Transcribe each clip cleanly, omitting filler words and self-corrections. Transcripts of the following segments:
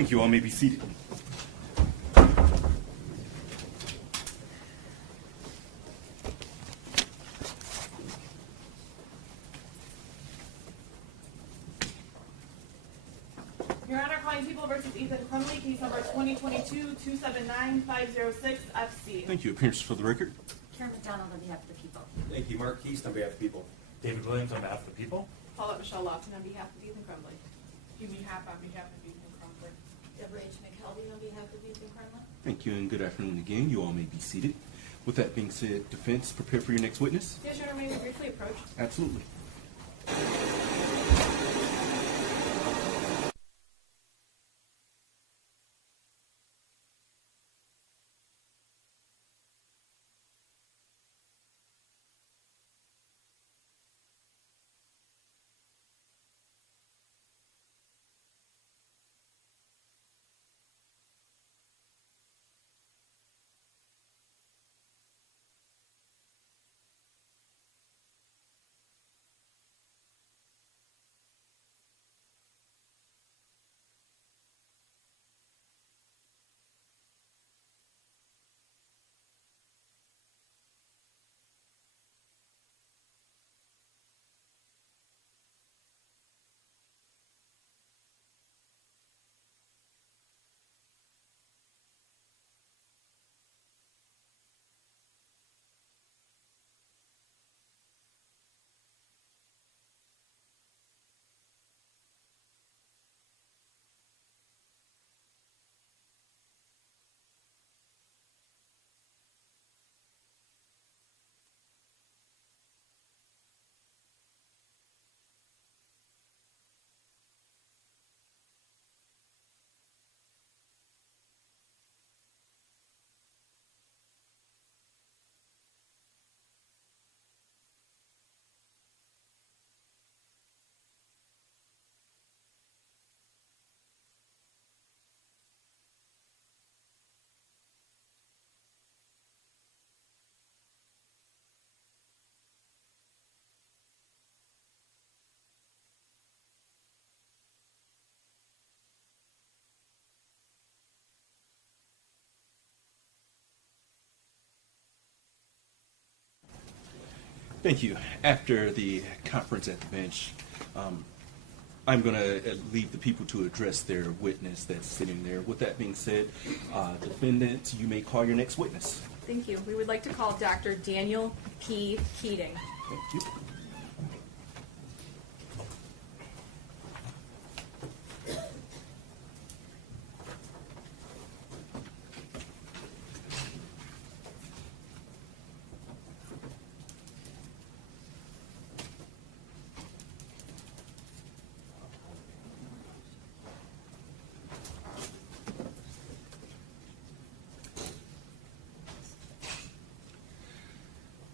Thank you. All may be seated. Your Honor, calling People versus Ethan Crumley, case number 2022-279-506 FC. Thank you. Appearance for the record. Karen McDonald on behalf of the people. Thank you. Mark Keast on behalf of the people. David Williams on behalf of the people. Paulette Michelle Lawson on behalf of Ethan Crumley. Jimmy Happ on behalf of Ethan Crumley. Deborah H. McKelvey on behalf of Ethan Crumley. Thank you, and good afternoon again. You all may be seated. With that being said, defense, prepare for your next witness. Yes, Your Honor, may we briefly approach? Absolutely. Thank you. After the conference at the bench, I'm going to leave the people to address their witness that's sitting there. With that being said, defendant, you may call your next witness. Thank you. We would like to call Dr. Daniel P. Keating. Thank you.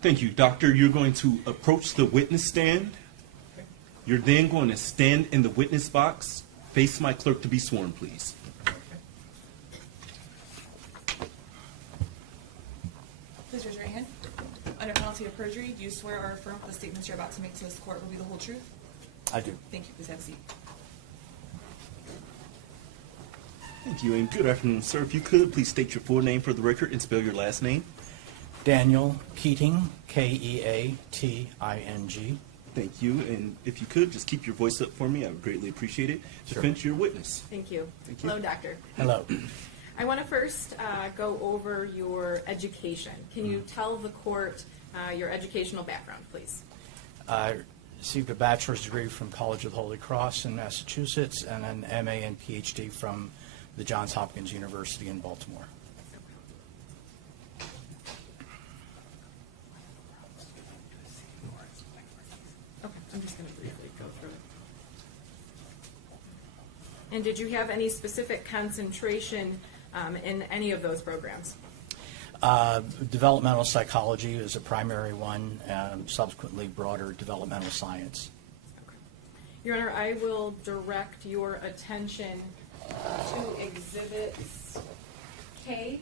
Thank you, Doctor. You're going to approach the witness stand. You're then going to stand in the witness box. Face my clerk to be sworn, please. Please raise your right hand. Under penalty of perjury, do you swear or affirm the statements you're about to make to this court will be the whole truth? I do. Thank you. Please have a seat. Thank you, and good afternoon, sir. If you could, please state your full name for the record and spell your last name. Daniel Keating, K-E-A-T-I-N-G. Thank you, and if you could, just keep your voice up for me. I would greatly appreciate it. Sure. Defense, your witness. Thank you. Thank you. Hello, Doctor. Hello. I want to first go over your education. Can you tell the court your educational background, please? I received a bachelor's degree from College of the Holy Cross in Massachusetts and an MA and PhD from the Johns Hopkins University in Baltimore. Okay, I'm just going to briefly go through it. And did you have any specific concentration in any of those programs? Developmental psychology is a primary one, subsequently broader developmental science. Your Honor, I will direct your attention to Exhibits K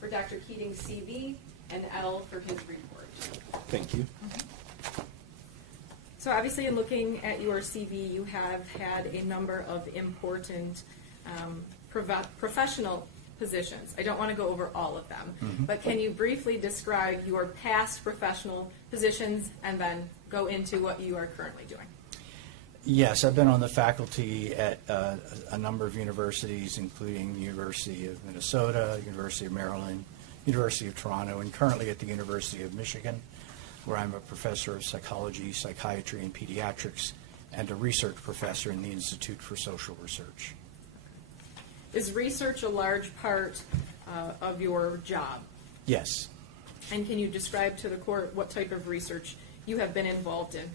for Dr. Keating's CV and L for his report. Thank you. So obviously, in looking at your CV, you have had a number of important professional positions. I don't want to go over all of them, but can you briefly describe your past professional positions and then go into what you are currently doing? Yes, I've been on the faculty at a number of universities, including the University of Minnesota, University of Maryland, University of Toronto, and currently at the University of Michigan, where I'm a professor of psychology, psychiatry, and pediatrics, and a research professor in the Institute for Social Research. Is research a large part of your job? Yes. And can you describe to the court what type of research you have been involved in?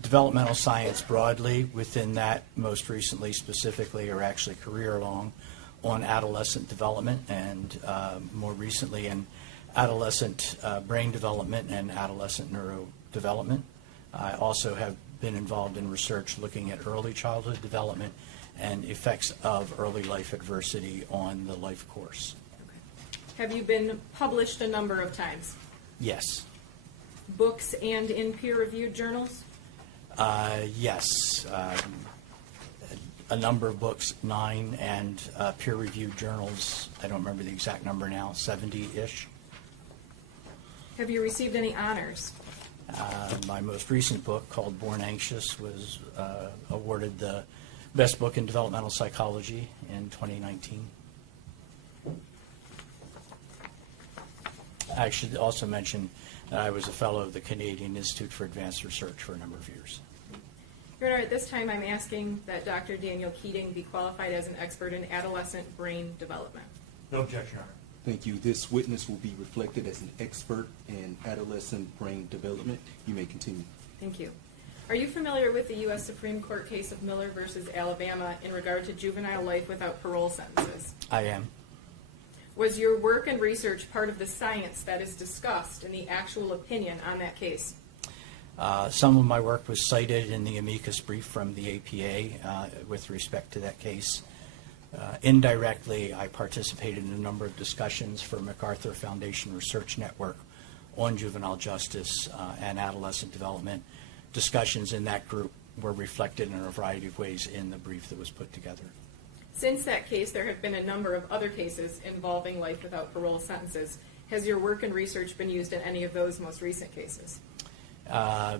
Developmental science broadly. Within that, most recently, specifically, or actually career-long, on adolescent development, and more recently in adolescent brain development and adolescent neurodevelopment. I also have been involved in research looking at early childhood development and effects of early life adversity on the life course. Have you been published a number of times? Yes. Books and in peer-reviewed journals? Yes. A number of books, 9, and peer-reviewed journals, I don't remember the exact number now, 70-ish. Have you received any honors? My most recent book, called Born Anxious, was awarded the Best Book in Developmental Psychology in 2019. I should also mention that I was a fellow of the Canadian Institute for Advanced Research for a number of years. Your Honor, at this time I'm asking that Dr. Daniel Keating be qualified as an expert in adolescent brain development. No objection, Your Honor. Thank you. This witness will be reflected as an expert in adolescent brain development. You may continue. Thank you. Are you familiar with the U.S. Supreme Court case of Miller versus Alabama in regard to juvenile life without parole sentences? I am. Was your work and research part of the science that is discussed in the actual opinion on that case? Some of my work was cited in the amicus brief from the APA with respect to that case. Indirectly, I participated in a number of discussions for MacArthur Foundation Research Network on juvenile justice and adolescent development. Discussions in that group were reflected in a variety of ways in the brief that was put together. Since that case, there have been a number of other cases involving life without parole sentences. Has your work and research been used in any of those most recent cases? I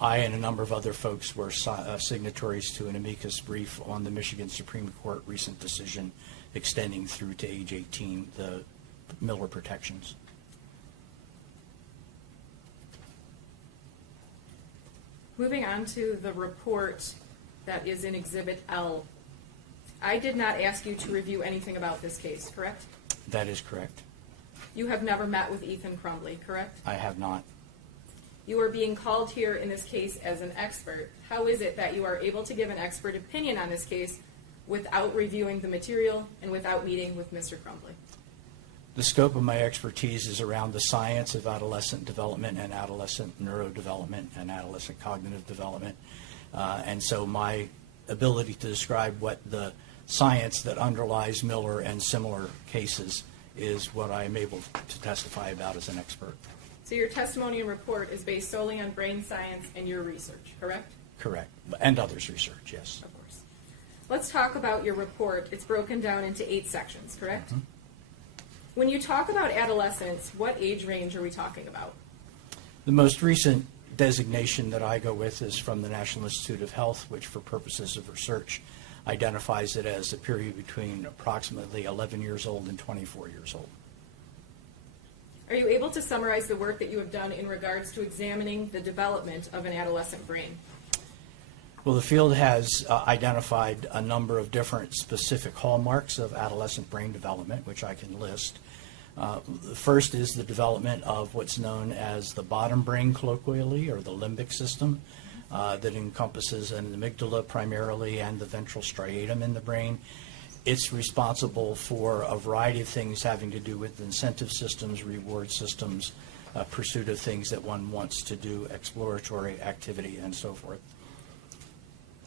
and a number of other folks were signatories to an amicus brief on the Michigan Supreme Court recent decision extending through to age 18 the Miller protections. Moving on to the report that is in Exhibit L. I did not ask you to review anything about this case, correct? That is correct. You have never met with Ethan Crumbley, correct? I have not. You are being called here in this case as an expert. How is it that you are able to give an expert opinion on this case without reviewing the material and without meeting with Mr. Crumbley? The scope of my expertise is around the science of adolescent development and adolescent neurodevelopment and adolescent cognitive development. And so my ability to describe what the science that underlies Miller and similar cases is what I am able to testify about as an expert. So your testimony and report is based solely on brain science and your research, correct? Correct. And others' research, yes. Of course. Let's talk about your report. It's broken down into 8 sections, correct? Mm-hmm. When you talk about adolescents, what age range are we talking about? The most recent designation that I go with is from the National Institute of Health, which for purposes of research identifies it as a period between approximately 11 years old and 24 years old. Are you able to summarize the work that you have done in regards to examining the development of an adolescent brain? Well, the field has identified a number of different specific hallmarks of adolescent brain development, which I can list. The first is the development of what's known as the bottom brain colloquially, or the limbic system, that encompasses an amygdala primarily and the ventral striatum in the brain. It's responsible for a variety of things having to do with incentive systems, reward systems, pursuit of things that one wants to do, exploratory activity, and so forth.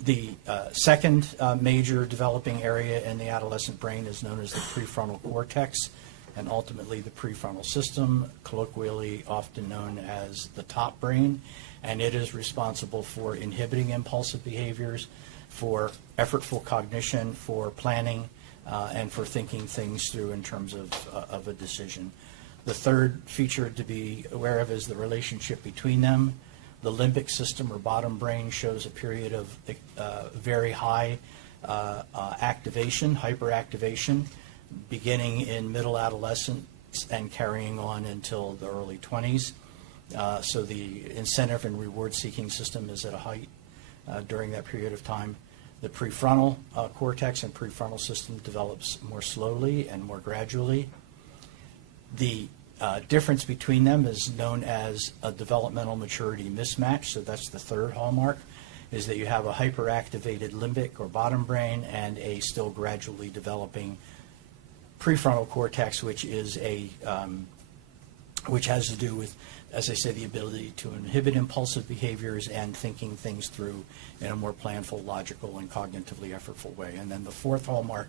The second major developing area in the adolescent brain is known as the prefrontal cortex, and ultimately the prefrontal system, colloquially often known as the top brain, and it is responsible for inhibiting impulsive behaviors, for effortful cognition, for planning, and for thinking things through in terms of a decision. The third feature to be aware of is the relationship between them. The limbic system or bottom brain shows a period of very high activation, hyperactivation, beginning in middle adolescence and carrying on until the early 20s. So the incentive and reward-seeking system is at a height during that period of time. The prefrontal cortex and prefrontal system develops more slowly and more gradually. The difference between them is known as a developmental maturity mismatch, so that's the third hallmark, is that you have a hyperactivated limbic or bottom brain and a still gradually developing prefrontal cortex, which is which has to do with, as I say, the ability to inhibit impulsive behaviors and thinking things through in a more planful, logical, and cognitively effortful way. And then the fourth hallmark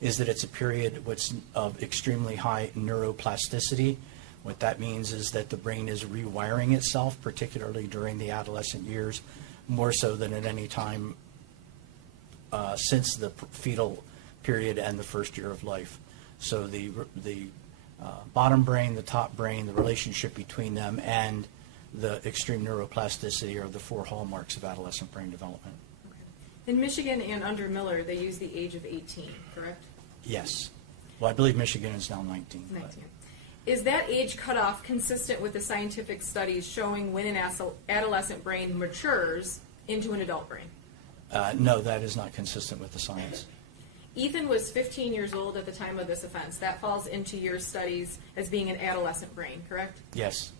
is that it's a period of extremely high neuroplasticity. What that means is that the brain is rewiring itself, particularly during the adolescent years, more so than at any time since the fetal period and the first year of life. So the bottom brain, the top brain, the relationship between them, and the extreme neuroplasticity are the four hallmarks of adolescent brain development. In Michigan and under Miller, they use the age of 18, correct? Yes. Well, I believe Michigan is now 19. 19. Is that age cutoff consistent with the scientific studies showing when an adolescent brain matures into an adult brain? No, that is not consistent with the science. Ethan was 15 years old at the time of this offense. That falls into your studies as being an adolescent brain, correct? Yes.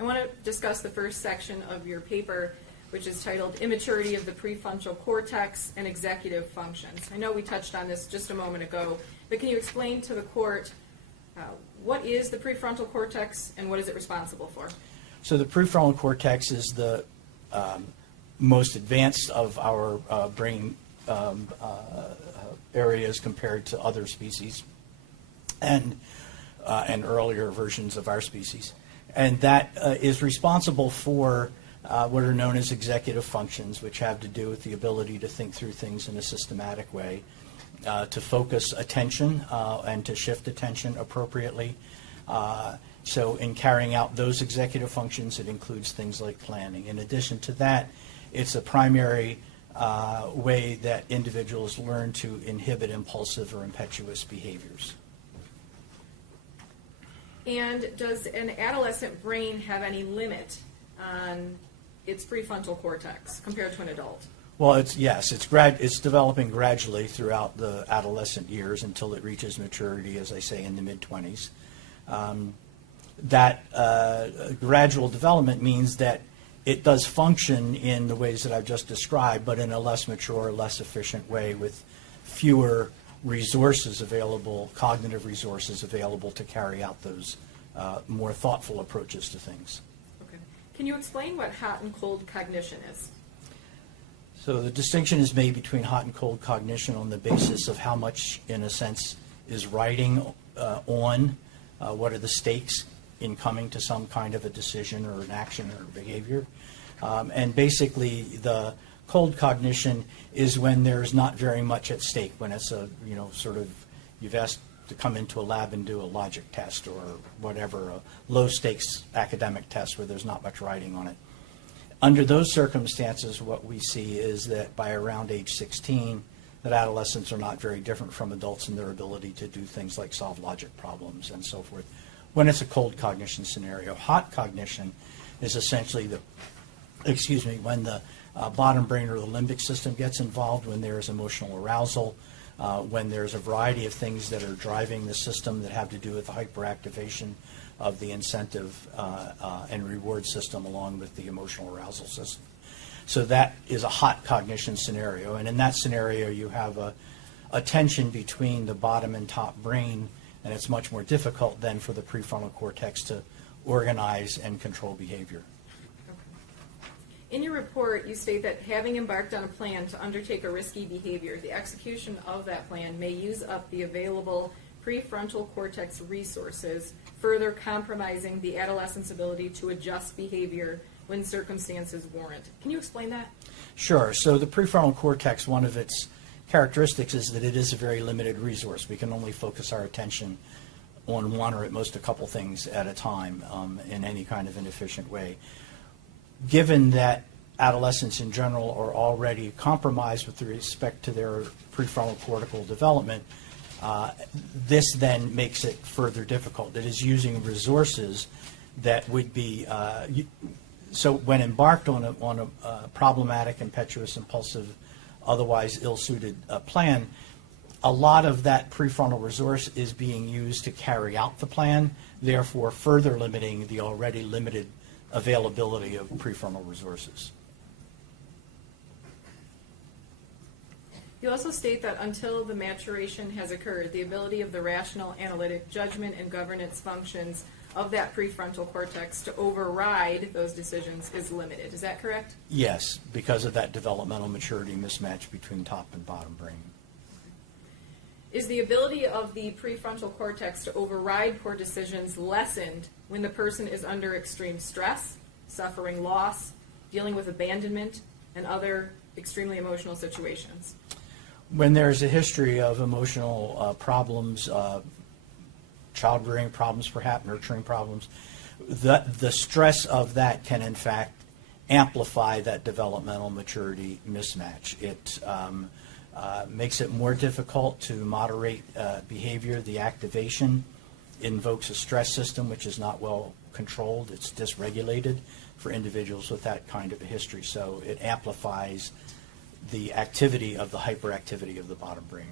I want to discuss the first section of your paper, which is titled Immaturity of the Prefrontal Cortex and Executive Functions. I know we touched on this just a moment ago, but can you explain to the court what is the prefrontal cortex and what is it responsible for? So the prefrontal cortex is the most advanced of our brain areas compared to other species and earlier versions of our species. And that is responsible for what are known as executive functions, which have to do with the ability to think through things in a systematic way, to focus attention and to shift attention appropriately. So in carrying out those executive functions, it includes things like planning. In addition to that, it's a primary way that individuals learn to inhibit impulsive or impetuous behaviors. And does an adolescent brain have any limit on its prefrontal cortex compared to an adult? Well, it's developing gradually throughout the adolescent years until it reaches maturity, as I say, in the mid-20s. That gradual development means that it does function in the ways that I've just described, but in a less mature, less efficient way with fewer resources available, cognitive resources available to carry out those more thoughtful approaches to things. Okay. Can you explain what hot and cold cognition is? So the distinction is made between hot and cold cognition on the basis of how much, in a sense, is riding on what are the stakes in coming to some kind of a decision or an action or behavior. And basically, the cold cognition is when there's not very much at stake, when it's you've asked to come into a lab and do a logic test or whatever, a low-stakes academic test where there's not much riding on it. Under those circumstances, what we see is that by around age 16, that adolescents are not very different from adults in their ability to do things like solve logic problems and so forth, when it's a cold cognition scenario. Hot cognition is essentially when the bottom brain or the limbic system gets involved, when there is emotional arousal, when there's a variety of things that are driving the system that have to do with the hyperactivation of the incentive and reward system along with the emotional arousal system. So that is a hot cognition scenario. And in that scenario, you have a tension between the bottom and top brain, and it's much more difficult then for the prefrontal cortex to organize and control behavior. In your report, you state that having embarked on a plan to undertake a risky behavior, the execution of that plan may use up the available prefrontal cortex resources, further compromising the adolescent's ability to adjust behavior when circumstances warrant. Can you explain that? Sure. So the prefrontal cortex, one of its characteristics is that it is a very limited resource. We can only focus our attention on one or at most a couple things at a time in any kind of inefficient way. Given that adolescents in general are already compromised with respect to their prefrontal cortical development, this then makes it further difficult. It is using resources that would be, so when embarked on a problematic, impetuous, impulsive, otherwise ill-suited plan, a lot of that prefrontal resource is being used to carry out the plan, therefore further limiting the already limited availability of prefrontal resources. You also state that until the maturation has occurred, the ability of the rational, analytic, judgment, and governance functions of that prefrontal cortex to override those decisions is limited. Is that correct? Yes, because of that developmental maturity mismatch between top and bottom brain. Is the ability of the prefrontal cortex to override poor decisions lessened when the person is under extreme stress, suffering loss, dealing with abandonment, and other extremely emotional situations? When there's a history of emotional problems, child-rearing problems perhaps, nurturing problems, the stress of that can in fact amplify that developmental maturity mismatch. It makes it more difficult to moderate behavior. The activation invokes a stress system which is not well controlled. It's dysregulated for individuals with that kind of a history. So it amplifies the activity of the hyperactivity of the bottom brain.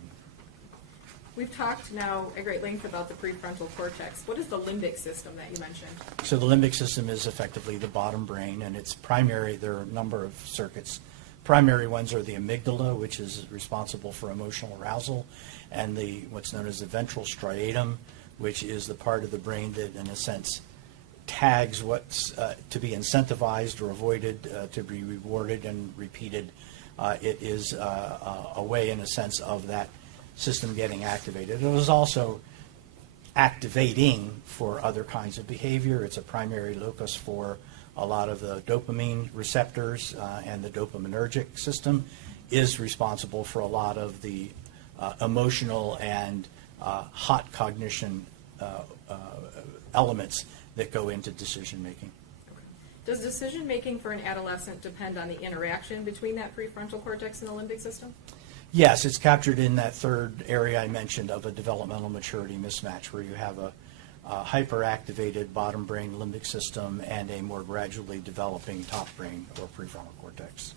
We've talked now at great length about the prefrontal cortex. What is the limbic system that you mentioned? So the limbic system is effectively the bottom brain, and it's primary. There are a number of circuits. Primary ones are the amygdala, which is responsible for emotional arousal, and the what's known as the ventral striatum, which is the part of the brain that, in a sense, tags what's to be incentivized or avoided, to be rewarded and repeated. It is a way, in a sense, of that system getting activated. It was also activating for other kinds of behavior. It's a primary locus for a lot of the dopamine receptors, and the dopaminergic system is responsible for a lot of the emotional and hot cognition elements that go into decision making. Does decision making for an adolescent depend on the interaction between that prefrontal cortex and the limbic system? Yes, it's captured in that third area I mentioned of a developmental maturity mismatch, where you have a hyperactivated bottom brain limbic system and a more gradually developing top brain or prefrontal cortex.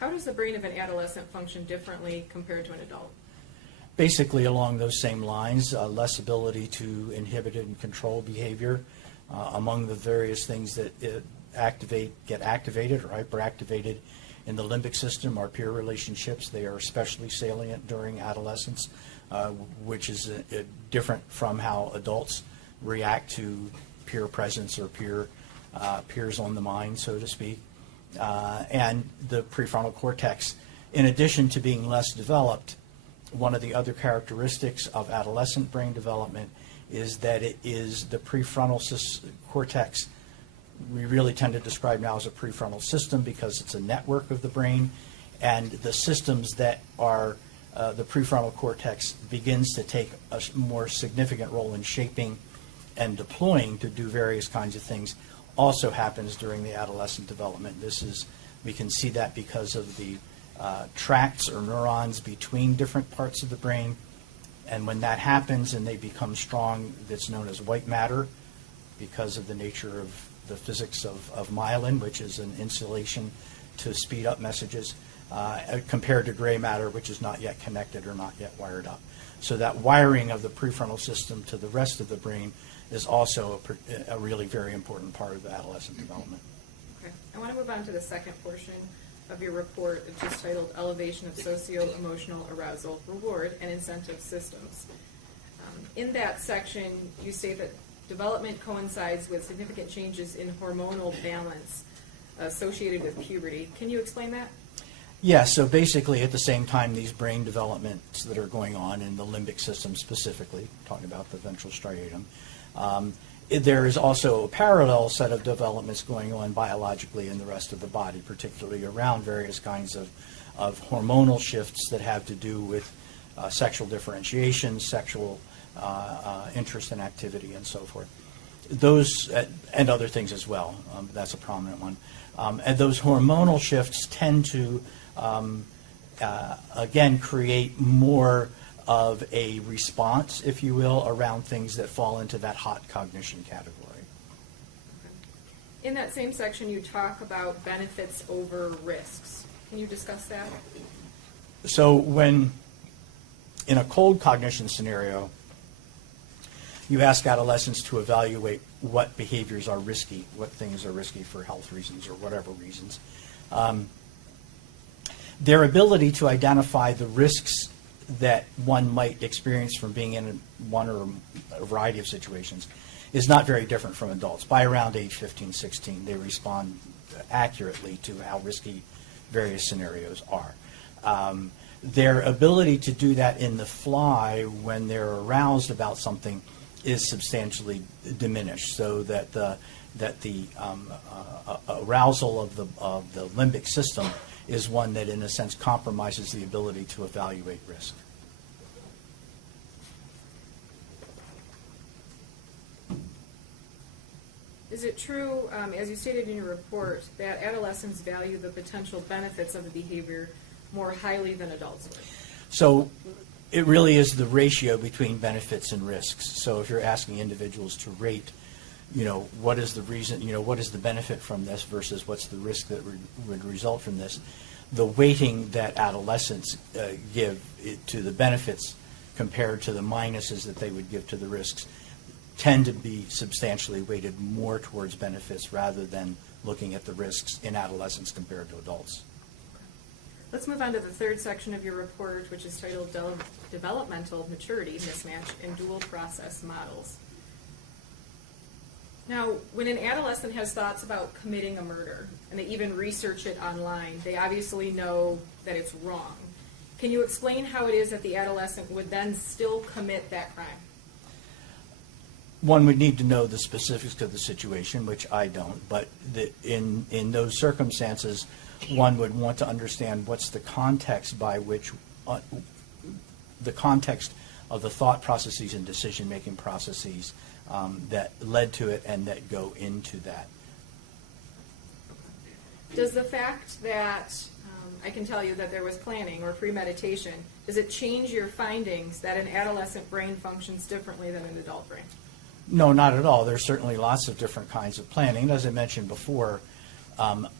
How does the brain of an adolescent function differently compared to an adult? Basically along those same lines, less ability to inhibit and control behavior. Among the various things that get activated or hyperactivated in the limbic system are peer relationships. They are especially salient during adolescence, which is different from how adults react to peer presence or peers on the mind, so to speak. And the prefrontal cortex, in addition to being less developed, one of the other characteristics of adolescent brain development is that it is the prefrontal cortex we really tend to describe now as a prefrontal system because it's a network of the brain, and the systems that are the prefrontal cortex begins to take a more significant role in shaping and deploying to do various kinds of things also happens during the adolescent development. We can see that because of the tracts or neurons between different parts of the brain, and when that happens and they become strong, that's known as white matter because of the nature of the physics of myelin, which is an insulation to speed up messages, compared to gray matter, which is not yet connected or not yet wired up. So that wiring of the prefrontal system to the rest of the brain is also a really very important part of the adolescent development. Okay. I want to move on to the second portion of your report. It's just titled Elevation of Socio-Emotional Arousal, Reward, and Incentive Systems. In that section, you say that development coincides with significant changes in hormonal balance associated with puberty. Can you explain that? Yeah, so basically at the same time these brain developments that are going on in the limbic system specifically, talking about the ventral striatum, there is also a parallel set of developments going on biologically in the rest of the body, particularly around various kinds of hormonal shifts that have to do with sexual differentiation, sexual interest and activity, and so forth. Those, and other things as well, that's a prominent one. And those hormonal shifts tend to, again, create more of a response, if you will, around things that fall into that hot cognition category. In that same section, you talk about benefits over risks. Can you discuss that? So when, in a cold cognition scenario, you ask adolescents to evaluate what behaviors are risky, what things are risky for health reasons or whatever reasons. Their ability to identify the risks that one might experience from being in one or a variety of situations is not very different from adults. By around age 15, 16, they respond accurately to how risky various scenarios are. Their ability to do that in the fly when they're aroused about something is substantially diminished, so that the arousal of the limbic system is one that, in a sense, compromises the ability to evaluate risk. Is it true, as you stated in your report, that adolescents value the potential benefits of the behavior more highly than adults would? So it really is the ratio between benefits and risks. So if you're asking individuals to rate, what is the reason, what is the benefit from this versus what's the risk that would result from this, the weighting that adolescents give to the benefits compared to the minuses that they would give to the risks tend to be substantially weighted more towards benefits rather than looking at the risks in adolescents compared to adults. Let's move on to the third section of your report, which is titled Developmental Maturity Mismatch in Dual Process Models. Now, when an adolescent has thoughts about committing a murder, and they even research it online, they obviously know that it's wrong. Can you explain how it is that the adolescent would then still commit that crime? One would need to know the specifics of the situation, which I don't, but in those circumstances, one would want to understand what's the context by which, the context of the thought processes and decision-making processes that led to it and that go into that. Does the fact that I can tell you that there was planning or premeditation, does it change your findings that an adolescent brain functions differently than an adult brain? No, not at all. There's certainly lots of different kinds of planning. As I mentioned before,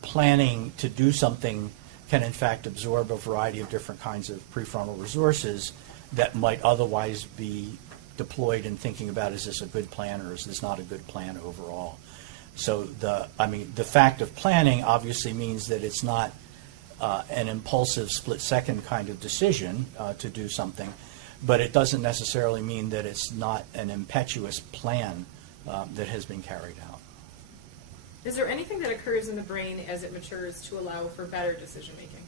planning to do something can in fact absorb a variety of different kinds of prefrontal resources that might otherwise be deployed in thinking about, is this a good plan or is this not a good plan overall? So the fact of planning obviously means that it's not an impulsive split-second kind of decision to do something, but it doesn't necessarily mean that it's not an impetuous plan that has been carried out. Is there anything that occurs in the brain as it matures to allow for better decision-making?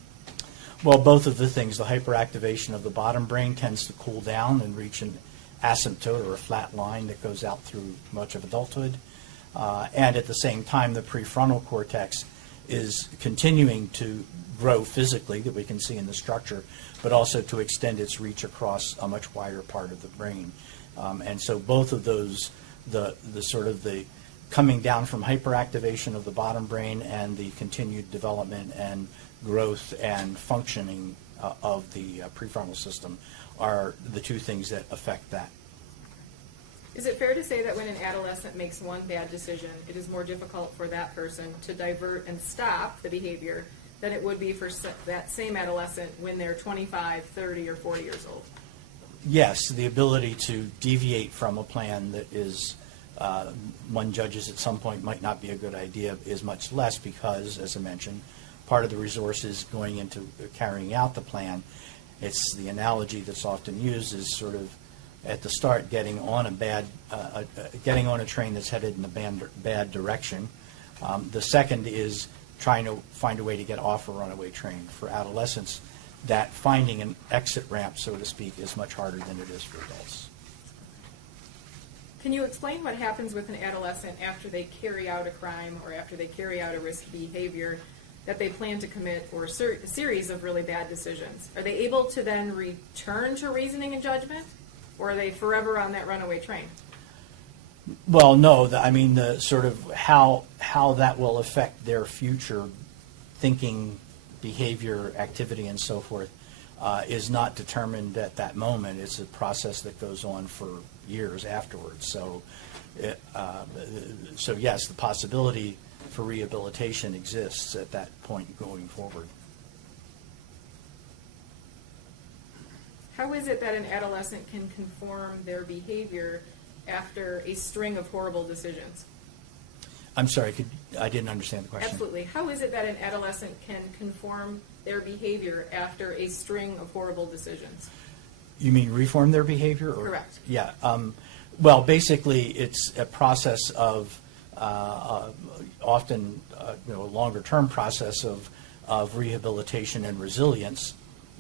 Well, both of the things. The hyperactivation of the bottom brain tends to cool down and reach an asymptote or a flat line that goes out through much of adulthood. And at the same time, the prefrontal cortex is continuing to grow physically, that we can see in the structure, but also to extend its reach across a much wider part of the brain. And so both of those, the sort of the coming down from hyperactivation of the bottom brain and the continued development and growth and functioning of the prefrontal system are the two things that affect that. Is it fair to say that when an adolescent makes one bad decision, it is more difficult for that person to divert and stop the behavior than it would be for that same adolescent when they're 25, 30, or 40 years old? Yes, the ability to deviate from a plan that is, one judges at some point might not be a good idea is much less because, as I mentioned, part of the resources going into carrying out the plan, it's the analogy that's often used is sort of at the start getting on a train that's headed in a bad direction. The second is trying to find a way to get off a runaway train. For adolescents, that finding an exit ramp, so to speak, is much harder than it is for adults. Can you explain what happens with an adolescent after they carry out a crime or after they carry out a risky behavior that they plan to commit, or a series of really bad decisions? Are they able to then return to reasoning and judgment, or are they forever on that runaway train? Well, no, I mean, the sort of how that will affect their future thinking, behavior, activity, and so forth is not determined at that moment. It's a process that goes on for years afterwards. So, so yes, the possibility for rehabilitation exists at that point going forward. How is it that an adolescent can conform their behavior after a string of horrible decisions? I'm sorry, I didn't understand the question. Absolutely. How is it that an adolescent can conform their behavior after a string of horrible decisions? You mean reform their behavior? Or? Correct. Yeah. Well, basically, it's a process of often a longer-term process of rehabilitation and resilience.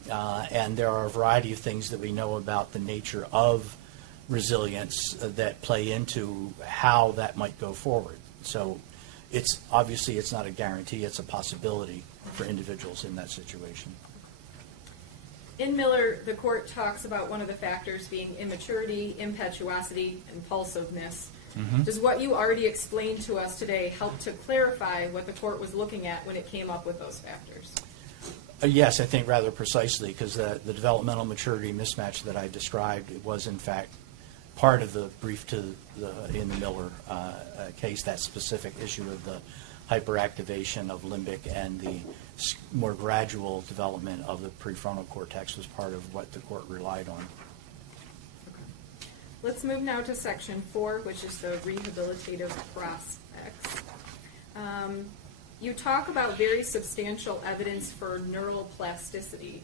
And there are a variety of things that we know about the nature of resilience that play into how that might go forward. So it's obviously it's not a guarantee, it's a possibility for individuals in that situation. In Miller, the court talks about one of the factors being immaturity, impetuosity, impulsiveness. Mm-hmm. Does what you already explained to us today help to clarify what the court was looking at when it came up with those factors? Yes, I think rather precisely, because the developmental maturity mismatch that I described was in fact part of the brief in the Miller case. That specific issue of the hyperactivation of limbic and the more gradual development of the prefrontal cortex was part of what the court relied on. Let's move now to section 4, which is the rehabilitative prospects. You talk about very substantial evidence for neuroplasticity.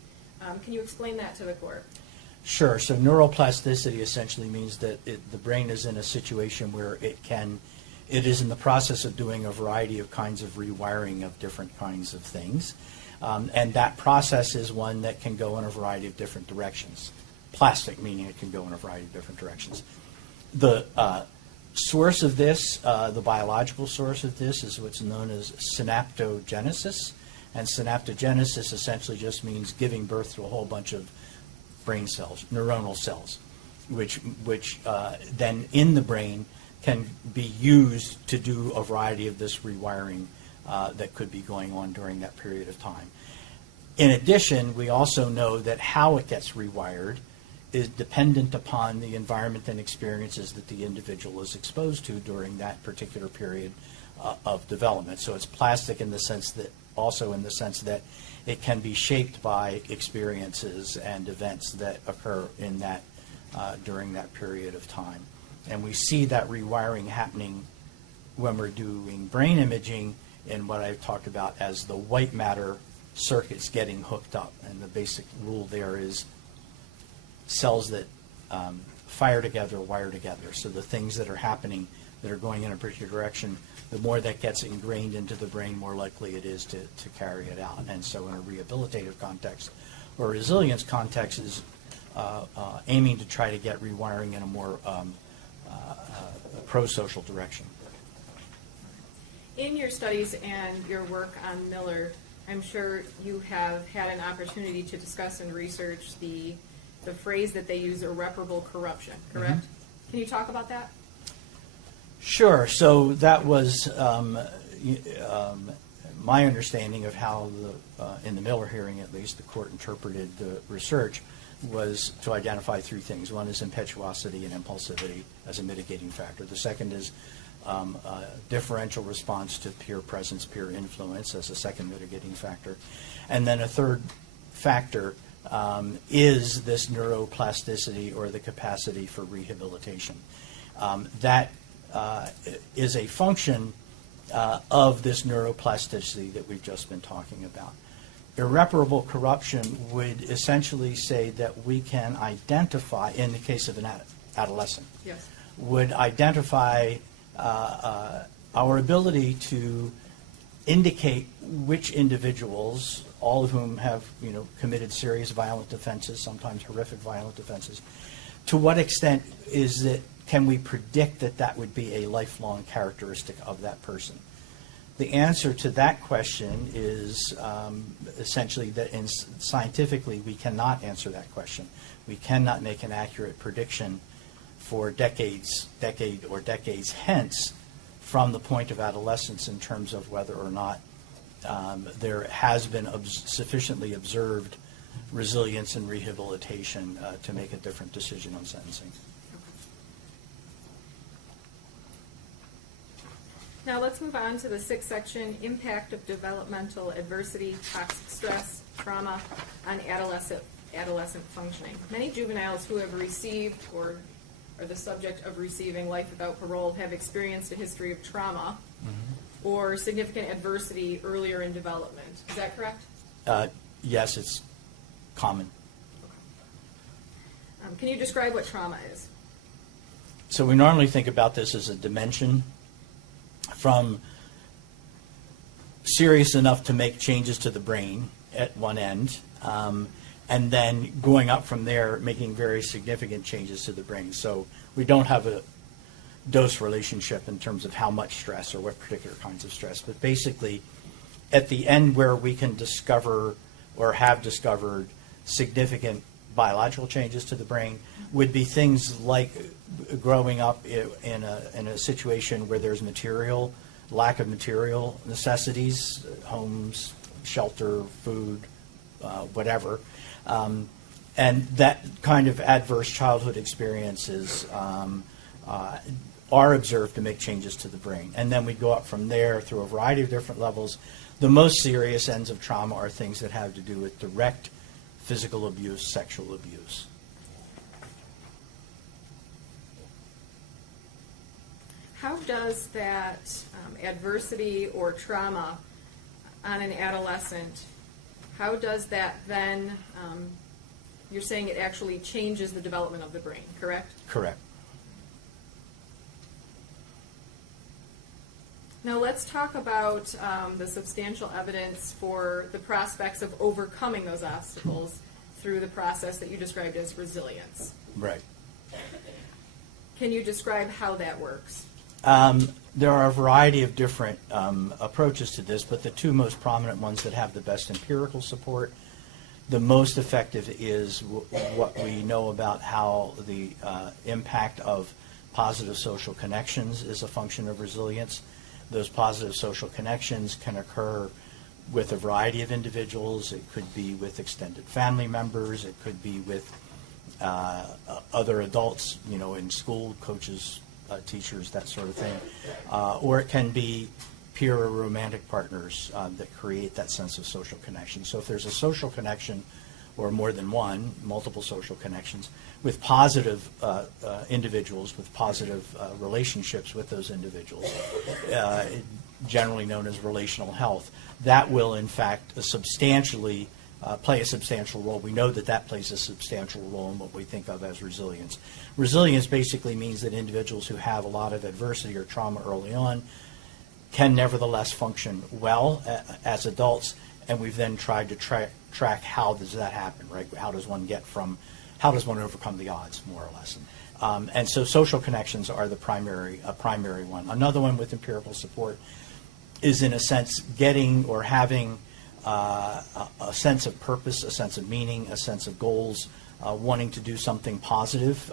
Can you explain that to the court? Sure. So neuroplasticity essentially means that the brain is in a situation where it is in the process of doing a variety of kinds of rewiring of different kinds of things. And that process is one that can go in a variety of different directions. Plastic, meaning it can go in a variety of different directions. The source of this, the biological source of this, is what's known as synaptogenesis. And synaptogenesis essentially just means giving birth to a whole bunch of brain cells, neuronal cells, which then in the brain can be used to do a variety of this rewiring that could be going on during that period of time. In addition, we also know that how it gets rewired is dependent upon the environment and experiences that the individual is exposed to during that particular period of development. So it's plastic in the sense that it can be shaped by experiences and events that occur in that during that period of time. And we see that rewiring happening when we're doing brain imaging in what I've talked about as the white matter circuits getting hooked up. And the basic rule there is cells that fire together wire together. So the things that are happening that are going in a particular direction, the more that gets ingrained into the brain, more likely it is to carry it out. And so in a rehabilitative context or resilience context is aiming to try to get rewiring in a more pro-social direction. In your studies and your work on Miller, I'm sure you have had an opportunity to discuss and research the phrase that they use, irreparable corruption, correct? Mm-hmm. Can you talk about that? Sure. So that was my understanding of how, in the Miller hearing at least, the court interpreted the research was to identify three things. One is impetuosity and impulsivity as a mitigating factor. The second is differential response to peer presence, peer influence as a second mitigating factor. And then a third factor is this neuroplasticity or the capacity for rehabilitation. That is a function of this neuroplasticity that we've just been talking about. Irreparable corruption would essentially say that we can identify, in the case of an adolescent, Yes. would identify our ability to indicate which individuals, all of whom have committed serious violent offenses, sometimes horrific violent offenses, To what extent can we predict that that would be a lifelong characteristic of that person? The answer to that question is essentially that scientifically we cannot answer that question. We cannot make an accurate prediction for decade or decades hence from the point of adolescence in terms of whether or not there has been sufficiently observed resilience and rehabilitation to make a different decision on sentencing. Now let's move on to the sixth section, impact of developmental adversity, toxic stress, trauma on adolescent functioning. Many juveniles who have received or are the subject of receiving life without parole have experienced a history of trauma or significant adversity earlier in development. Is that correct? Yes, it's common. Can you describe what trauma is? So we normally think about this as a dimension from serious enough to make changes to the brain at one end, and then going up from there, making very significant changes to the brain. So we don't have a dose relationship in terms of how much stress or what particular kinds of stress, but basically at the end where we can discover or have discovered significant biological changes to the brain would be things like growing up in a situation where there's lack of material necessities, homes, shelter, food, whatever. And that kind of adverse childhood experiences are observed to make changes to the brain. And then we go up from there through a variety of different levels. The most serious ends of trauma are things that have to do with direct physical abuse, sexual abuse. How does that adversity or trauma on an adolescent, how does that then, you're saying it actually changes the development of the brain, correct? Correct. Now let's talk about the substantial evidence for the prospects of overcoming those obstacles through the process that you described as resilience. Right. Can you describe how that works? There are a variety of different approaches to this, but the two most prominent ones that have the best empirical support, the most effective is what we know about how the impact of positive social connections is a function of resilience. Those positive social connections can occur with a variety of individuals. It could be with extended family members. It could be with other adults, in school, coaches, teachers, that sort of thing. Or it can be peer or romantic partners that create that sense of social connection. So if there's a social connection, or more than one, multiple social connections, with positive individuals, with positive relationships with those individuals, generally known as relational health, that will in fact substantially play a substantial role. We know that plays a substantial role in what we think of as resilience. Resilience basically means that individuals who have a lot of adversity or trauma early on can nevertheless function well as adults, and we've then tried to track how does that happen, right? How does one overcome the odds, more or less? And so social connections are a primary one. Another one with empirical support is, in a sense, getting or having a sense of purpose, a sense of meaning, a sense of goals, wanting to do something positive.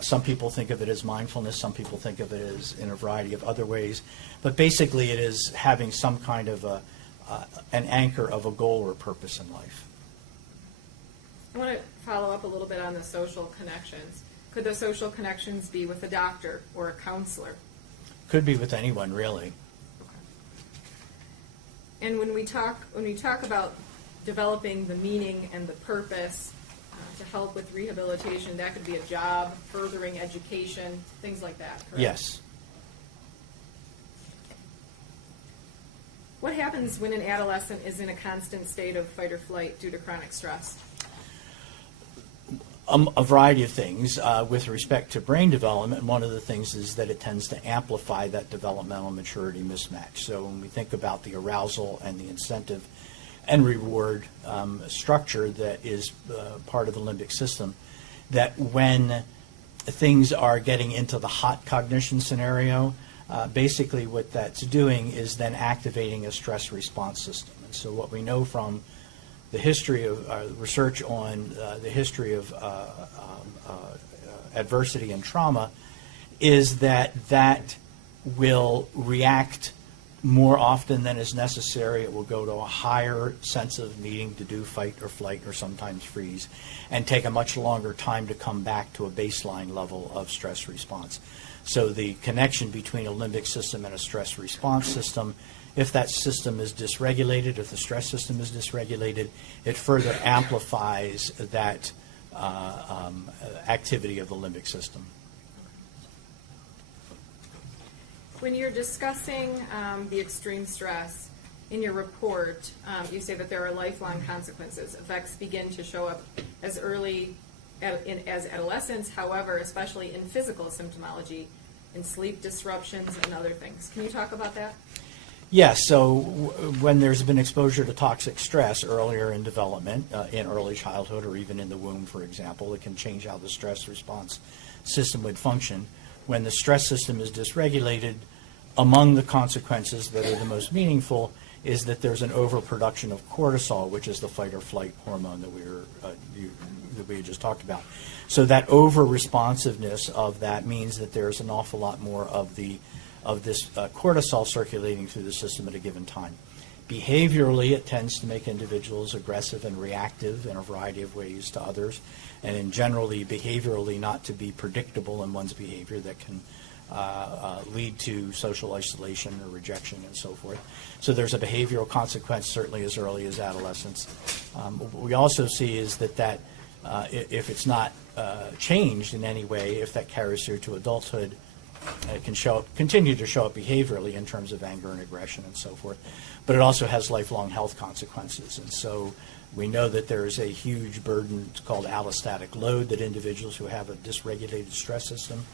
Some people think of it as mindfulness. Some people think of it as in a variety of other ways. But basically it is having some kind of an anchor of a goal or purpose in life. I want to follow up a little bit on the social connections. Could the social connections be with a doctor or a counselor? Could be with anyone, really. And when we talk about developing the meaning and the purpose to help with rehabilitation, that could be a job, furthering education, things like that, correct? Yes. What happens when an adolescent is in a constant state of fight or flight due to chronic stress? A variety of things. With respect to brain development, one of the things is that it tends to amplify that developmental maturity mismatch. So when we think about the arousal and the incentive and reward structure that is part of the limbic system, that when things are getting into the hot cognition scenario, basically what that's doing is then activating a stress response system. And so what we know from the history of research on the history of adversity and trauma is that will react more often than is necessary. It will go to a higher sense of needing to do fight or flight or sometimes freeze and take a much longer time to come back to a baseline level of stress response. So the connection between a limbic system and a stress response system, if that system is dysregulated, if the stress system is dysregulated, it further amplifies that activity of the limbic system. When you're discussing the extreme stress in your report, you say that there are lifelong consequences. Effects begin to show up as early as adolescence, however, especially in physical symptomology, in sleep disruptions and other things. Can you talk about that? Yes, so when there's been exposure to toxic stress earlier in development, in early childhood or even in the womb, for example, it can change how the stress response system would function. When the stress system is dysregulated, among the consequences that are the most meaningful is that there's an overproduction of cortisol, which is the fight or flight hormone that we just talked about. So that over-responsiveness of that means that there's an awful lot more of this cortisol circulating through the system at a given time. Behaviorally, it tends to make individuals aggressive and reactive in a variety of ways to others, and in generally, behaviorally, not to be predictable in one's behavior that can lead to social isolation or rejection and so forth. So there's a behavioral consequence certainly as early as adolescence. What we also see is that if it's not changed in any way, if that carries through to adulthood, it can continue to show up behaviorally in terms of anger and aggression and so forth. But it also has lifelong health consequences. And so we know that there is a huge burden called allostatic load that individuals who have a dysregulated stress system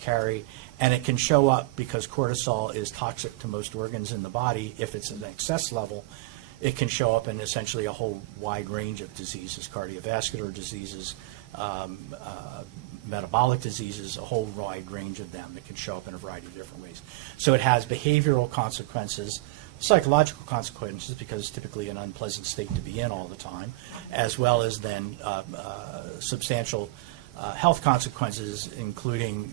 carry. And it can show up because cortisol is toxic to most organs in the body. If it's an excess level, it can show up in essentially a whole wide range of diseases, cardiovascular diseases, metabolic diseases, a whole wide range of them that can show up in a variety of different ways. So it has behavioral consequences, psychological consequences, because it's typically an unpleasant state to be in all the time, as well as then substantial health consequences, including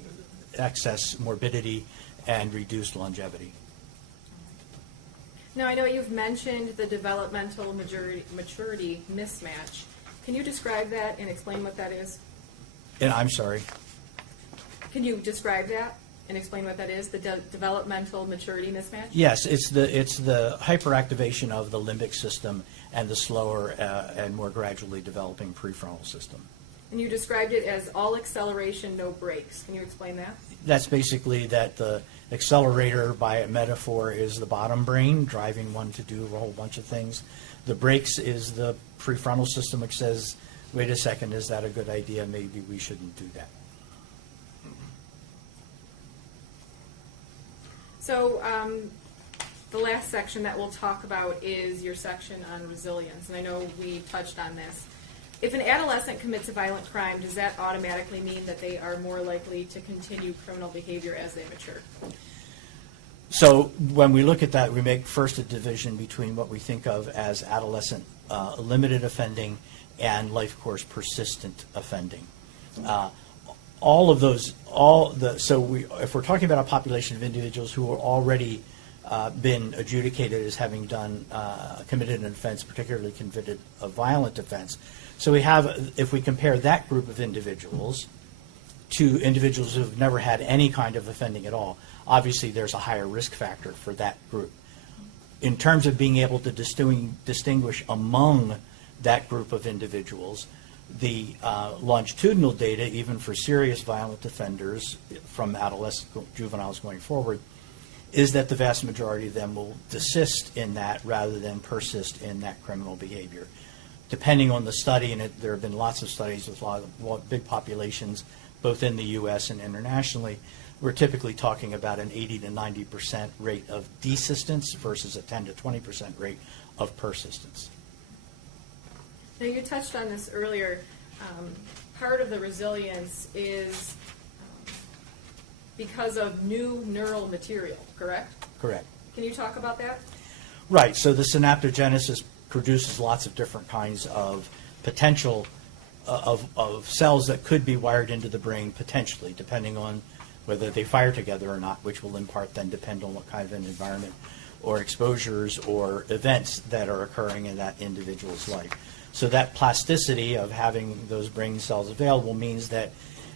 excess morbidity and reduced longevity. Now, I know you've mentioned the developmental maturity mismatch. Can you describe that and explain what that is? And I'm sorry. Can you describe that and explain what that is, the developmental maturity mismatch? Yes, it's the hyperactivation of the limbic system and the slower and more gradually developing prefrontal system. And you described it as all acceleration, no brakes. Can you explain that? That's basically that the accelerator, by metaphor, is the bottom brain, driving one to do a whole bunch of things. The brakes is the prefrontal system, which says, wait a second, is that a good idea? Maybe we shouldn't do that. So the last section that we'll talk about is your section on resilience. And I know we touched on this. If an adolescent commits a violent crime, does that automatically mean that they are more likely to continue criminal behavior as they mature? So when we look at that, we make first a division between what we think of as adolescent limited offending and life course persistent offending. If we're talking about a population of individuals who are already been adjudicated as having committed an offense, particularly committed a violent offense. So we have, if we compare that group of individuals to individuals who have never had any kind of offending at all, obviously there's a higher risk factor for that group. In terms of being able to distinguish among that group of individuals, the longitudinal data, even for serious violent offenders from adolescent juveniles going forward, is that the vast majority of them will desist in that rather than persist in that criminal behavior. Depending on the study, and there have been lots of studies with big populations, both in the U.S. and internationally, we're typically talking about an 80 to 90% rate of desistance versus a 10 to 20% rate of persistence. Now, you touched on this earlier. part of the resilience is because of new neural material, correct? Correct. Can you talk about that? Right, so the synaptogenesis produces lots of different kinds of potential of cells that could be wired into the brain potentially, depending on whether they fire together or not, which will in part then depend on what kind of an environment or exposures or events that are occurring in that individual's life. So that plasticity of having those brain cells available means that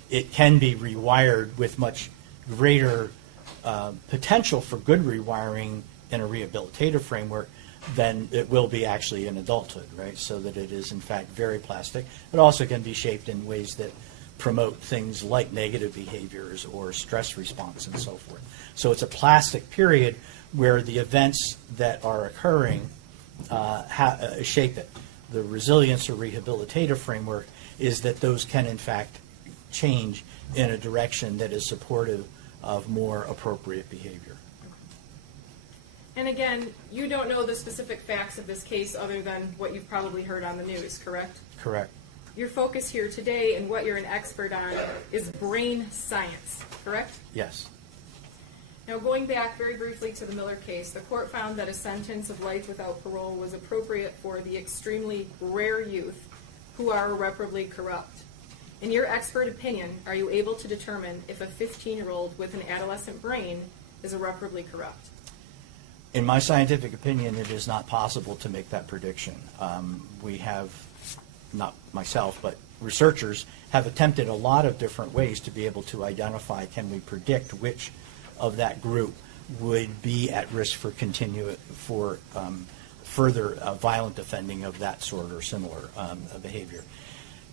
it can be rewired with much greater potential for good rewiring in a rehabilitative framework than it will be actually in adulthood, right? So that it is in fact very plastic. It also can be shaped in ways that promote things like negative behaviors or stress response and so forth. So it's a plastic period where the events that are occurring shape it. The resilience or rehabilitative framework is that those can in fact change in a direction that is supportive of more appropriate behavior. And again, you don't know the specific facts of this case other than what you've probably heard on the news, correct? Correct. Your focus here today and what you're an expert on is brain science, correct? Yes. Now, going back very briefly to the Miller case, the court found that a sentence of life without parole was appropriate for the extremely rare youth who are irreparably corrupt. In your expert opinion, are you able to determine if a 15-year-old with an adolescent brain is irreparably corrupt? In my scientific opinion, it is not possible to make that prediction. We have, not myself, but researchers have attempted a lot of different ways to be able to identify, can we predict which of that group would be at risk for further violent offending of that sort or similar behavior.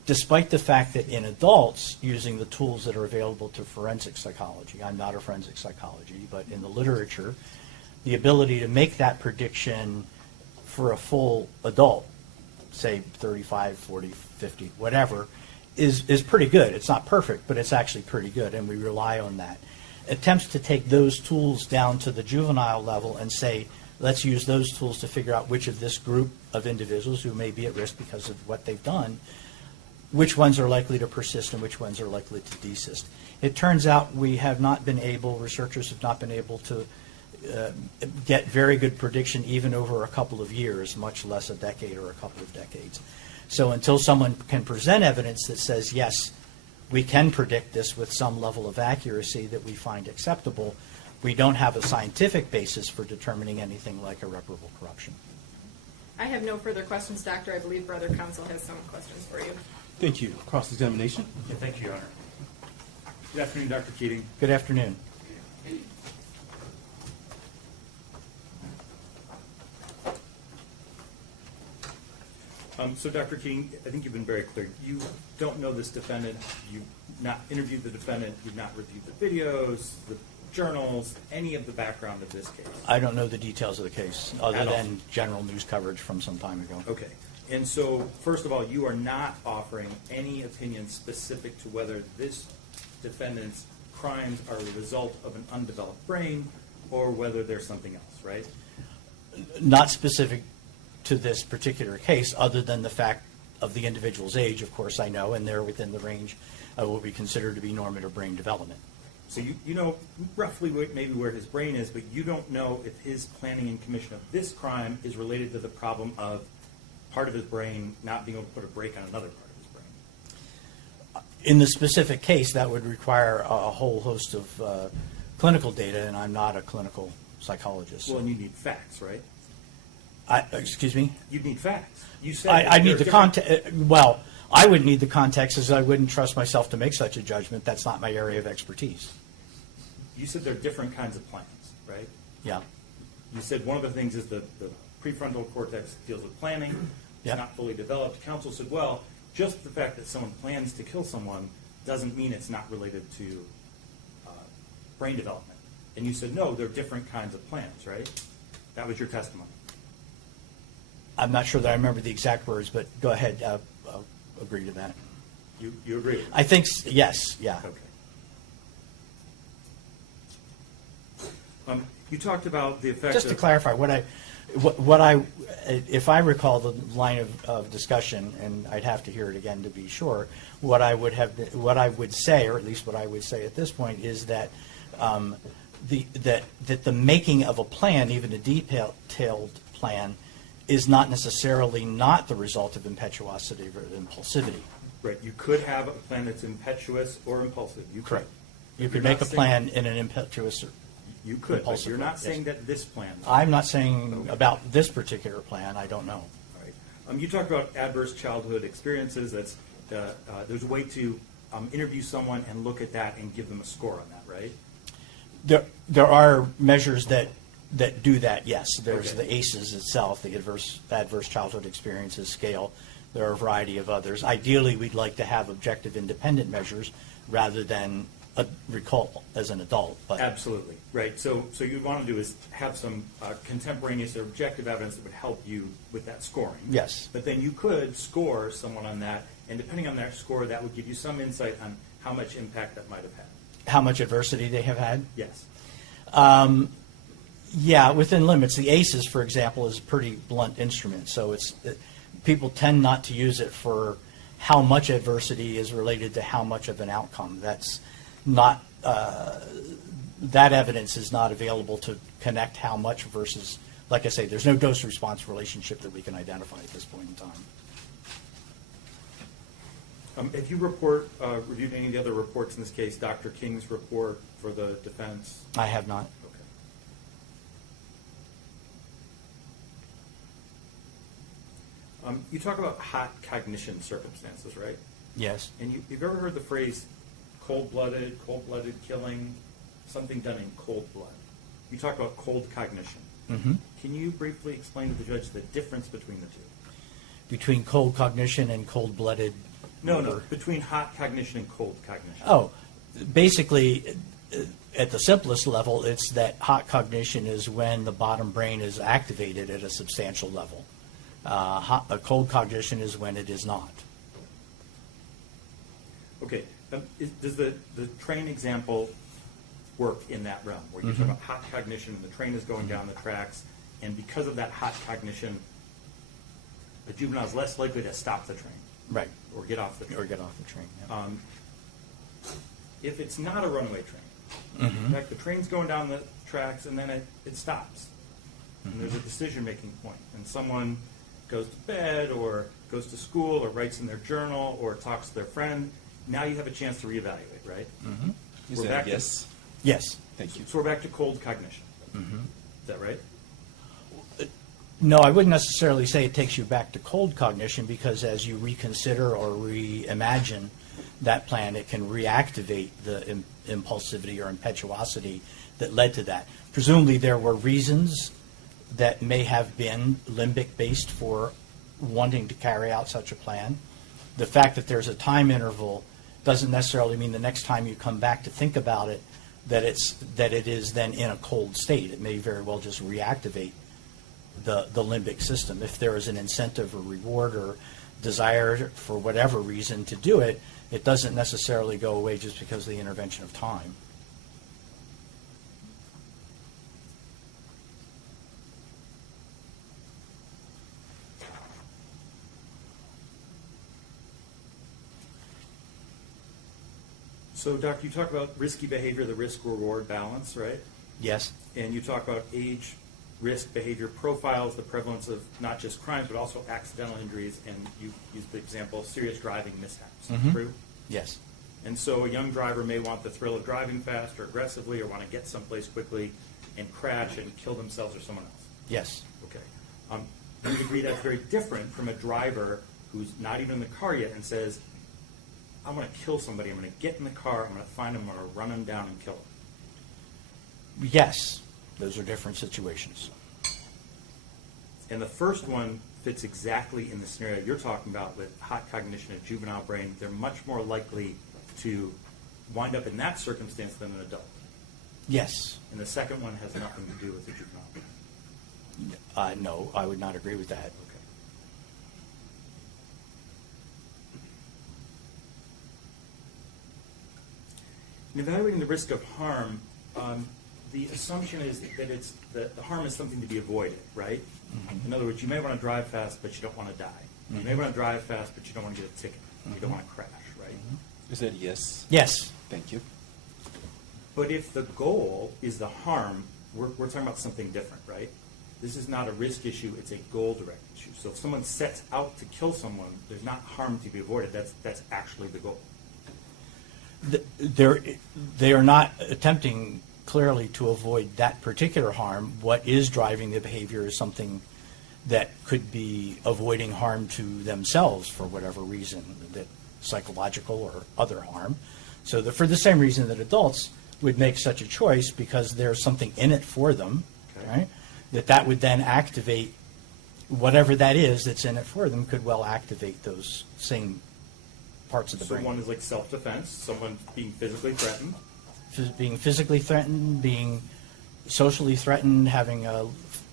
Despite the fact that in adults, using the tools that are available to forensic psychology, I'm not a forensic psychology, but in the literature, the ability to make that prediction for a full adult, say 35, 40, 50, whatever, is pretty good. It's not perfect, but it's actually pretty good, and we rely on that. Attempts to take those tools down to the juvenile level and say, let's use those tools to figure out which of this group of individuals who may be at risk because of what they've done, which ones are likely to persist and which ones are likely to desist. It turns out we have not been able, researchers have not been able to get very good prediction even over a couple of years, much less a decade or a couple of decades. So until someone can present evidence that says, yes, we can predict this with some level of accuracy that we find acceptable, we don't have a scientific basis for determining anything like irreparable corruption. I have no further questions, Doctor. I believe Brother Counsel has some questions for you. Thank you. Cross-examination. Yeah, thank you, Your Honor. Good afternoon, Dr. Keating. Good afternoon. So, Dr. Keating, I think you've been very clear. You don't know this defendant. You've not interviewed the defendant. You've not reviewed the videos, the journals, any of the background of this case. I don't know the details of the case, other At all. than general news coverage from some time ago. Okay. And so, first of all, you are not offering any opinion specific to whether this defendant's crimes are the result of an undeveloped brain or whether there's something else, right? Not specific to this particular case, other than the fact of the individual's age, of course I know, and they're within the range of what we consider to be normative brain development. So you know roughly maybe where his brain is, but you don't know if his planning and commission of this crime is related to the problem of part of his brain not being able to put a brake on another part of his brain. In the specific case, that would require a whole host of clinical data, and I'm not a clinical psychologist. Well, and you need facts, right? Excuse me? You'd need facts. You said I there need are the different- context. Well, I would need the context, as I wouldn't trust myself to make such a judgment. That's not my area of expertise. You said there are different kinds of plans, right? Yeah. You said one of the things is the prefrontal cortex deals with planning. It's Yep. not fully developed. Counsel said, well, just the fact that someone plans to kill someone doesn't mean it's not related to brain development. And you said, no, there are different kinds of plans, right? That was your testimony. I'm not sure that I remember the exact words, but go ahead. I'll agree to that. You agree? I think, yes, yeah. Okay. You talked about the effect Just to clarify, what If I recall the line of discussion, and I'd have to hear it again to be sure, what I would say, or at least what I would say at this point, is that that the making of a plan, even a detailed plan, is not necessarily not the result of impetuosity or impulsivity. Right, you could have a plan that's impetuous or impulsive. You could. Correct. You You're could not make a saying- plan in an impetuous. You could, but impulsive you're way, not yes. saying that this plan. I'm not saying about this particular plan. I don't know. All right. You talked about adverse childhood experiences. That's there's a way to interview someone and look at that and give them a score on that, right? There are measures that do that. Yes, there's Okay. the ACEs itself, the adverse childhood experiences scale. There are a variety of others. Ideally, we'd like to have objective, independent measures rather than a recall as an adult. But Absolutely, right. So you'd want to do is have some contemporaneous or objective evidence that would help you with that scoring. Yes. But then you could score someone on that, and depending on that score, that would give you some insight on how much impact that might have had. how much adversity they have had? Yes. Yeah, within limits. The ACEs, for example, is a pretty blunt instrument. So people tend not to use it for how much adversity is related to how much of an outcome. That's not, that evidence is not available to connect how much versus, like I say, there's no dose-response relationship that we can identify at this point in time. Have you reviewed any of the other reports in this case, Dr. King's report for the defense? I have not. Okay. You talk about hot cognition circumstances, right? Yes. And you've ever heard the phrase cold-blooded killing, something done in cold blood. You talk about cold cognition. Mm-hmm. Can you briefly explain to the judge the difference between the two? Between cold cognition and cold-blooded No, murder. between hot cognition and cold cognition. Oh, basically, at the simplest level, it's that hot cognition is when the bottom brain is activated at a substantial level. A cold cognition is when it is not. Okay. Does the train example work in that realm, where you talk about hot cognition, the train is going down the tracks, and because of that hot cognition, the juvenile is less likely to stop the train Right. or get off the train. Or get off the train. Yeah. If it's not a runaway train, in fact, the train's going down the tracks and then it stops, and there's a decision-making point, and someone goes to bed or goes to school or writes in their journal or talks to their friend, now you have a chance to reevaluate, right? Is We're that back a to- yes? Yes. Thank you. So we're back to cold cognition. Is that right? No, I wouldn't necessarily say it takes you back to cold cognition, because as you reconsider or reimagine that plan, it can reactivate the impulsivity or impetuosity that led to that. Presumably there were reasons that may have been limbic-based for wanting to carry out such a plan. The fact that there's a time interval doesn't necessarily mean the next time you come back to think about it that it is then in a cold state. It may very well just reactivate the limbic system. If there is an incentive or reward or desire for whatever reason to do it, it doesn't necessarily go away just because of the intervention of time. So, Doctor, you talk about risky behavior, the risk-reward balance, right? Yes? And you talk about age, risk, behavior profiles, the prevalence of not just crimes, but also accidental injuries, and you use the example of serious driving mishaps. True? Yes. And so a young driver may want the thrill of driving fast or aggressively, or want to get someplace quickly and crash and kill themselves or someone else. Yes. Okay. You would agree that's very different from a driver who's not even in the car yet and says, I'm going to kill somebody, I'm going to get in the car, I'm going to find him, I'm going to run him down and kill him. Yes. Those are different situations. And the first one fits exactly in the scenario you're talking about with hot cognition and juvenile brain. They're much more likely to wind up in that circumstance than an adult. Yes. And the second one has nothing to do with the juvenile brain. No, I would not agree with that. Okay. In evaluating the risk of harm, the assumption is that it's, that the harm is something to be avoided, right? In other words, you may want to drive fast, but you don't want to die. You may want to drive fast, but you don't want to get a ticket. You don't want to crash, right? Is that yes? Yes. Thank you. But if the goal is the harm, we're talking about something different, right? This is not a risk issue, it's a goal-directed issue. So if someone sets out to kill someone, there's not harm to be avoided, that's actually the goal. They are not attempting clearly to avoid that particular harm. What is driving the behavior is something that could be avoiding harm to themselves for whatever reason, that psychological or other harm. So that for the same reason that adults would make such a choice, because there's something in it for them, Okay. right? That would then activate whatever that is that's in it for them, could well activate those same parts of the So brain. one is like self-defense, someone being physically threatened. Being physically threatened, being socially threatened, having a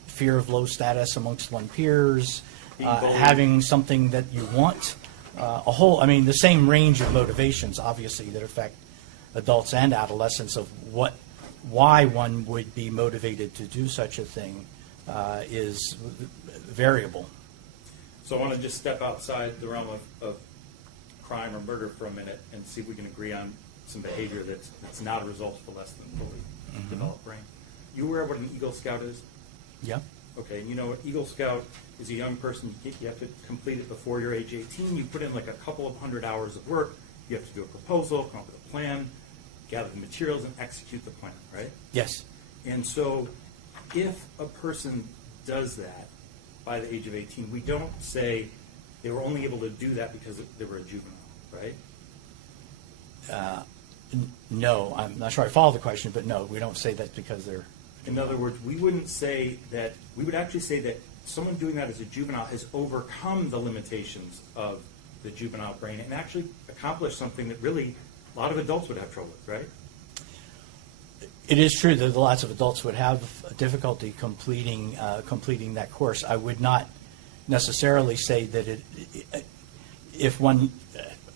fear of low status amongst one's peers, Being bullied. having something that you want, the same range of motivations, obviously, that affect adults and adolescents of why one would be motivated to do such a thing is variable. So I want to just step outside the realm of crime or murder for a minute and see if we can agree on some behavior that's not a result of a less than fully developed brain. You aware of what an Eagle Scout is? Yeah. Okay, and you know what Eagle Scout is a young person, you have to complete it before you're age 18. You put in like a couple of 100 hours of work. You have to do a proposal, come up with a plan, gather the materials, and execute the plan, right? Yes. And so if a person does that by the age of 18, we don't say they were only able to do that because they were a juvenile, right? No, I'm not sure I follow the question, but no, we don't say that because they're. In other words, we wouldn't say that, we would actually say that someone doing that as a juvenile has overcome the limitations of the juvenile brain and actually accomplished something that really a lot of adults would have trouble with, right? It is true that lots of adults would have difficulty completing that course. I would not necessarily say that if one,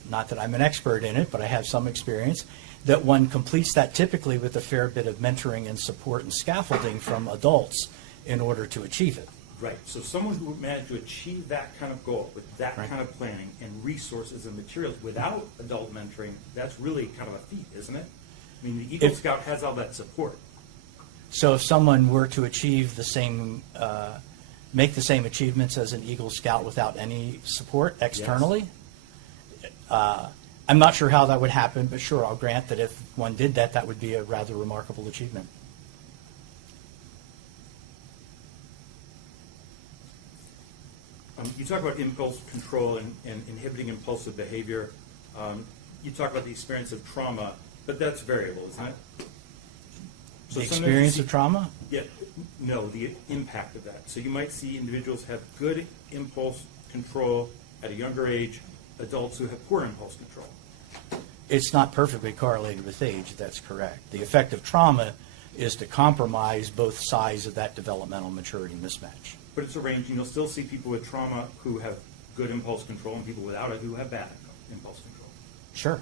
not that I'm an expert in it, but I have some experience, that one completes that typically with a fair bit of mentoring and support and scaffolding from adults in order to achieve it. Right. So someone who managed to achieve that kind of goal with that Right. kind of planning and resources and materials without adult mentoring, that's really kind of a feat, isn't it? I mean, the Eagle If- Scout has all that support. So if someone were to achieve the same, make the same achievements as an Eagle Scout without any support externally, I'm not sure how that would happen, but sure, I'll grant that if one did that, that would be a rather remarkable achievement. You talk about impulse control and inhibiting impulsive behavior. You talk about the experience of trauma, but that's variable, isn't it? So The sometimes experience you of see- trauma? Yeah, no, the impact of that. So you might see individuals have good impulse control at a younger age, adults who have poor impulse control. It's not perfectly correlated with age, that's correct. The effect of trauma is to compromise both sides of that developmental maturity mismatch. But it's a range, and you'll still see people with trauma who have good impulse control and people without it who have bad impulse control. Sure.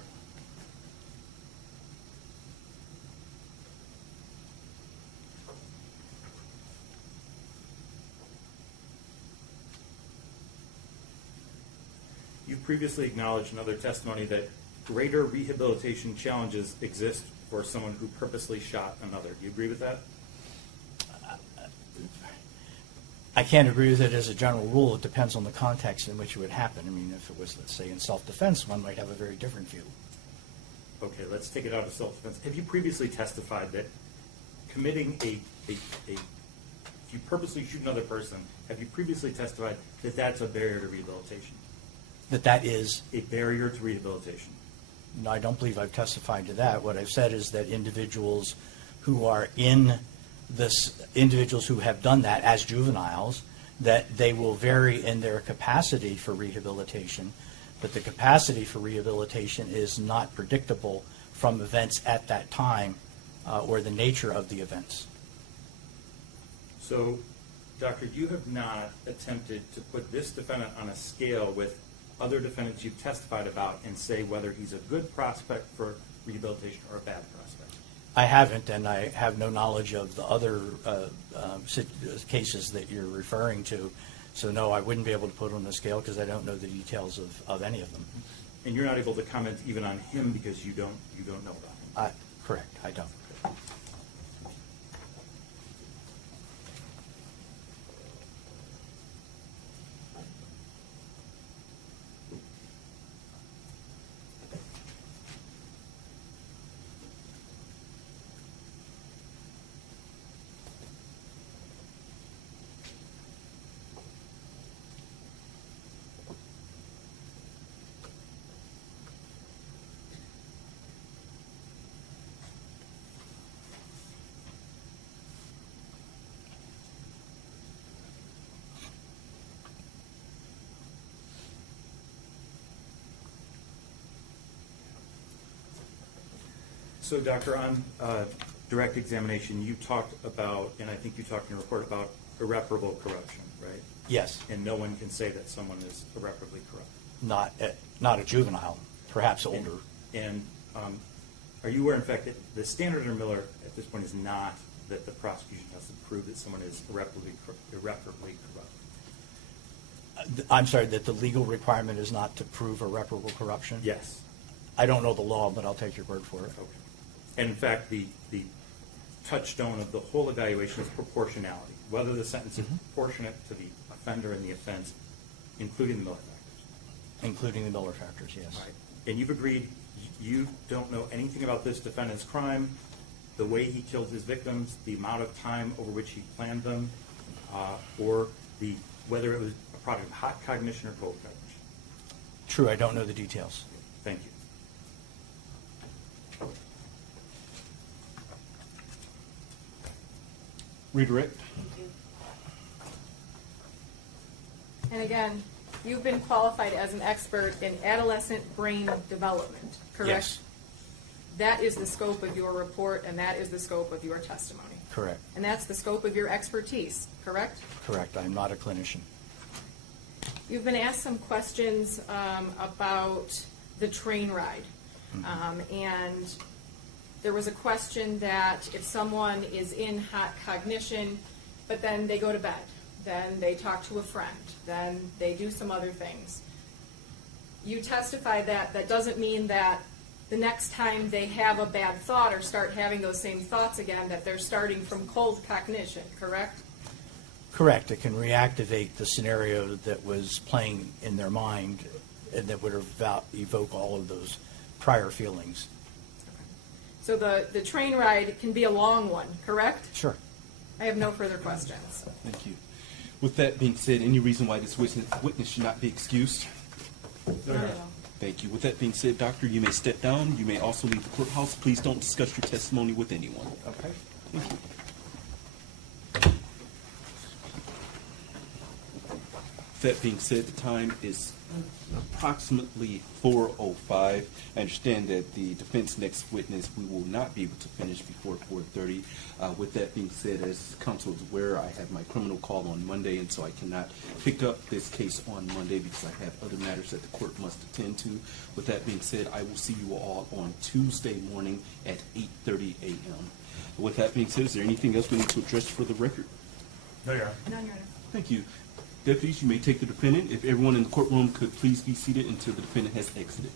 You previously acknowledged in other testimony that greater rehabilitation challenges exist for someone who purposely shot another. Do you agree with that? I can't agree with it as a general rule. It depends on the context in which it would happen. I mean, if it was, let's say, in self-defense, one might have a very different view. Okay, let's take it out of self-defense. Have you previously testified that committing if you purposely shoot another person, have you previously testified that that's a barrier to rehabilitation? That is, A barrier to rehabilitation? no, I don't believe I've testified to that. What I've said is that individuals who are in this, individuals who have done that as juveniles, that they will vary in their capacity for rehabilitation, but the capacity for rehabilitation is not predictable from events at that time or the nature of the events. So, Doctor, you have not attempted to put this defendant on a scale with other defendants you've testified about and say whether he's a good prospect for rehabilitation or a bad prospect. I haven't, and I have no knowledge of the other cases that you're referring to. So no, I wouldn't be able to put on the scale because I don't know the details of any of them. And you're not able to comment even on him because you don't know about him. Correct, I don't. So, Doctor, on direct examination, you talked about, and I think you talked in your report about irreparable corruption, right? Yes, And no one can say that someone is irreparably corrupt. not a juvenile, perhaps older. And are you aware, in fact, that the standard under Miller at this point is not that the prosecution has to prove that someone is irreparably corrupt? I'm sorry, that the legal requirement is not to prove irreparable corruption? Yes. I don't know the law, but I'll take your word for it. Okay. And in fact, the touchstone of the whole evaluation is proportionality, whether the sentence is proportionate to the offender and the offense, including the Miller factors. Including the Miller factors, yes. Right. And you've agreed you don't know anything about this defendant's crime, the way he killed his victims, the amount of time over which he planned them, or whether it was a product of hot cognition or cold cognition. True, I don't know the details. Thank you. Redirect. And again, you've been qualified as an expert in adolescent brain development, correct? Yes. That is the scope of your report, and that is the scope of your testimony. Correct, And that's the scope of your expertise, correct? correct. I'm not a clinician. You've been asked some questions about the train ride. And there was a question that if someone is in hot cognition, but then they go to bed, then they talk to a friend, then they do some other things. You testified that that doesn't mean that the next time they have a bad thought or start having those same thoughts again, that they're starting from cold cognition, correct? Correct. It can reactivate the scenario that was playing in their mind and that would evoke all of those prior feelings. So the train ride can be a long one, correct? Sure. I have no further questions. Thank you. With that being said, any reason why this witness should not be excused? Thank you. With that being said, Doctor, you may step down. You may also leave the courthouse. Please don't discuss your testimony with anyone. Okay. Thank you. That being said, the time is approximately 4:05. I understand that the defense next witness, we will not be able to finish before 4:30. With that being said, as counsel is aware, I have my criminal call on Monday, and so I cannot pick up this case on Monday because I have other matters that the court must attend to. With that being said, I will see you all on Tuesday morning at 8:30 a.m. With that being said, is there anything else we need to address for the record? No, Your Honor. None, Your Honor. Thank you. Deputies, you may take the defendant. If everyone in the courtroom could please be seated until the defendant has exited.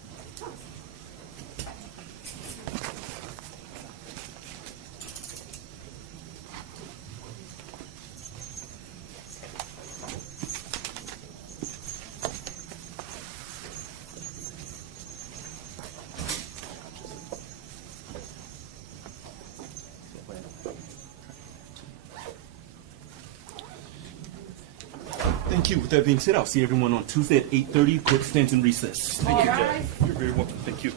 Thank you. With that being said, I'll see everyone on Tuesday at 8:30. Court stands in recess. Thank you, Judge. You're very welcome. Thank you.